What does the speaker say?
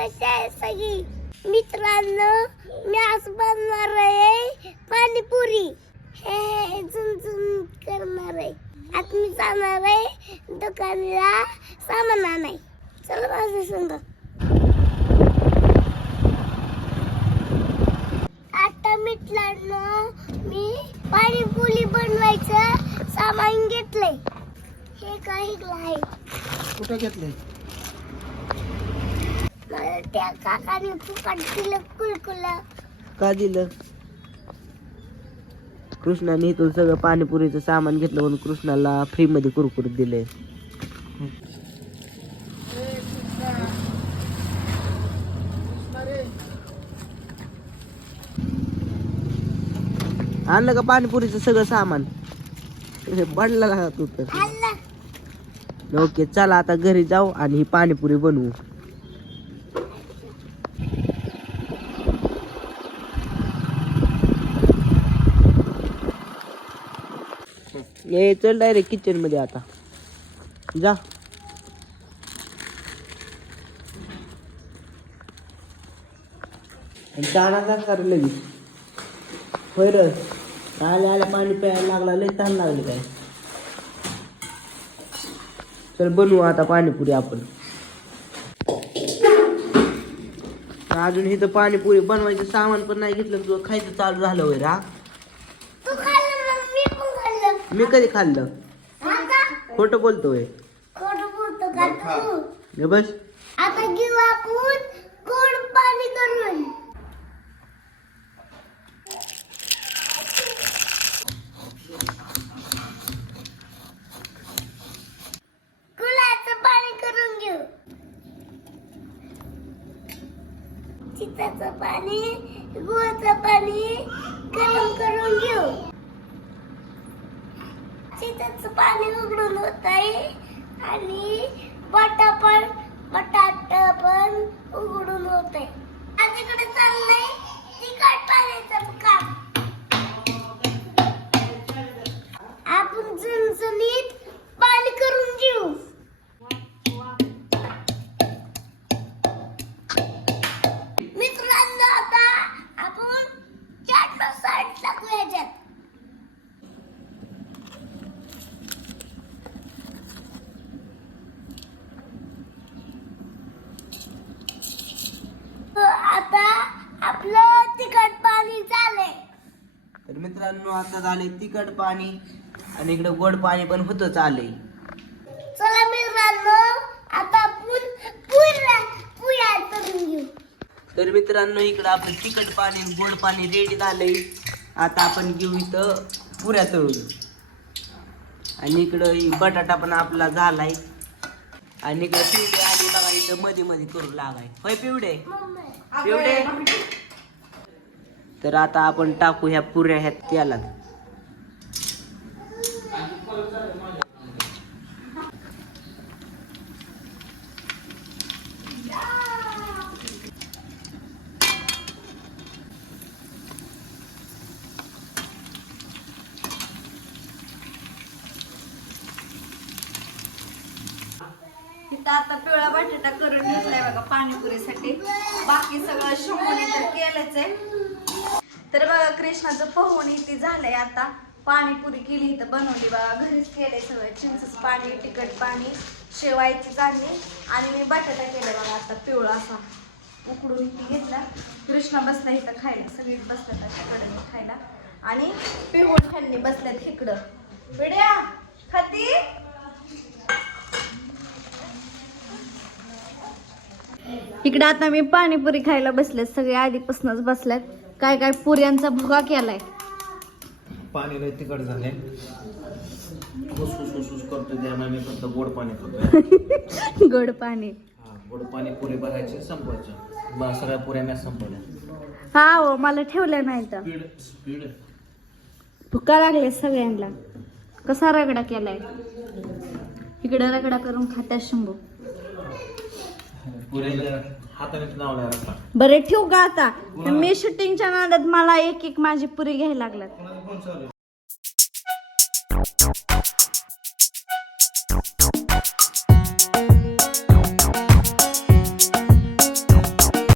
कशा आहे सगळी? मित्रांनो मी आज बनणार आहे पाणीपुरी. हे झुमझुम करणार आहे. आता मी जाणार आहे दुकानला सामान आणाय. चला माझं संग. आता मित्रांनो मी पाणीपुरी बनवायचं सामान घेतलंय. हे काही आहे? कुठं घेतलंय? मला त्या काकाने फुकट दिलं कुलकुला का दिलं? कृष्णाने इथून सगळं पाणीपुरीचं सामान घेतलं म्हणून कृष्णाला फ्री मध्ये कुरकुरीत दिले. आणलं का पाणीपुरीचं सगळं सामान? पडला तू तर? ओके चला आता घरी जाऊ आणि ही पाणीपुरी बनवू. ये चल डायरेक्ट किचनमध्ये आता. जा. जाणार का कर लगेच होय र. आल्या आल्या पाणी प्यायला लागला लय ताण लागले काय? चल बनवू आता पाणीपुरी आपण. अजून इथं पाणीपुरी बनवायचं सामान पण नाही घेतलं तुझं खायचं चालू झालं वैरा रा तू खाल्लं मग मी पण खाल्लं मी कधी खाल्लं? आता? खोटं बोलतोय. खोटं बोलतो का तू? बस. आता घेऊ आपण गोड पाणी करून. गुळाचं पाणी करून घेऊ. चिताचं पाणी गुळाचं पाणी गरम करून घेऊ. त्याचं पाणी उघडून होत आहे. आणि बटा पण बटाटा पण उघडून होत आहे. माझ्याकडे चाललंय. तिखट पाण्याचं. मित्रांनो आता झाले तिखट पाणी आणि इकडे गोड पाणी पण होतच आलंय चला मित्रांनो आता तर मित्रांनो इकडं आपलं तिखट पाणी गोड पाणी रेडी झालंय. आता आपण घेऊ इथं पुऱ्या तळून. आणि इकडं बटाटा पण आपला झालाय. आणि इकडं पिवडे आली बघा इथं मध्ये मध्ये करू लागाय होय पिवडे पिवडे तर आता आपण टाकू ह्या पुऱ्या ह्या तेलात. आता पिवळा बटाटा करून घेतलाय बघा पाणीपुरीसाठी. बाकी सगळं शंभर तर केलंच आहे. तर बघा कृष्णाचं पोहून इथे झालंय आता. पाणीपुरी केली इथं बनवली बघा. घरीच केलंय सगळं. चिंचच पाणी तिखट पाणी शेवायची चालली आणि मी बटाटा केला बघा आता पिवळा असा. उकडून इथे घेतला. कृष्णा बसला इथं खायला. सगळीच बसल्यात त्याच्याकडे खायला. आणि पिवळ खाल्ली बसल्यात इकडं. पिढ्या खाती? इकडे आता मी पाणीपुरी खायला बसले सगळे आधीपासूनच बसल्यात. काय काय पुऱ्यांचा भुगा केलाय? पाणी लय झाले फुसफुस फुसफुस करतो त्यामुळे मी फक्त गोड पाणी गोड पाणी. हा, गोड पाणी पुरे भरायचे संपवायचं. बा सगळ्या पुऱ्या मॅच संपवल्या. हा हो मला ठेवलं नाही तर. Speed speed. भुका लागले सगळ्यांना. कसा रगडा केलाय? इकडे रगडा करून खात्या शंभू. बरे ठेवू का आता? मी शूटिंगच्या नादात मला एक एक माझी पुरी घ्यायला लागलात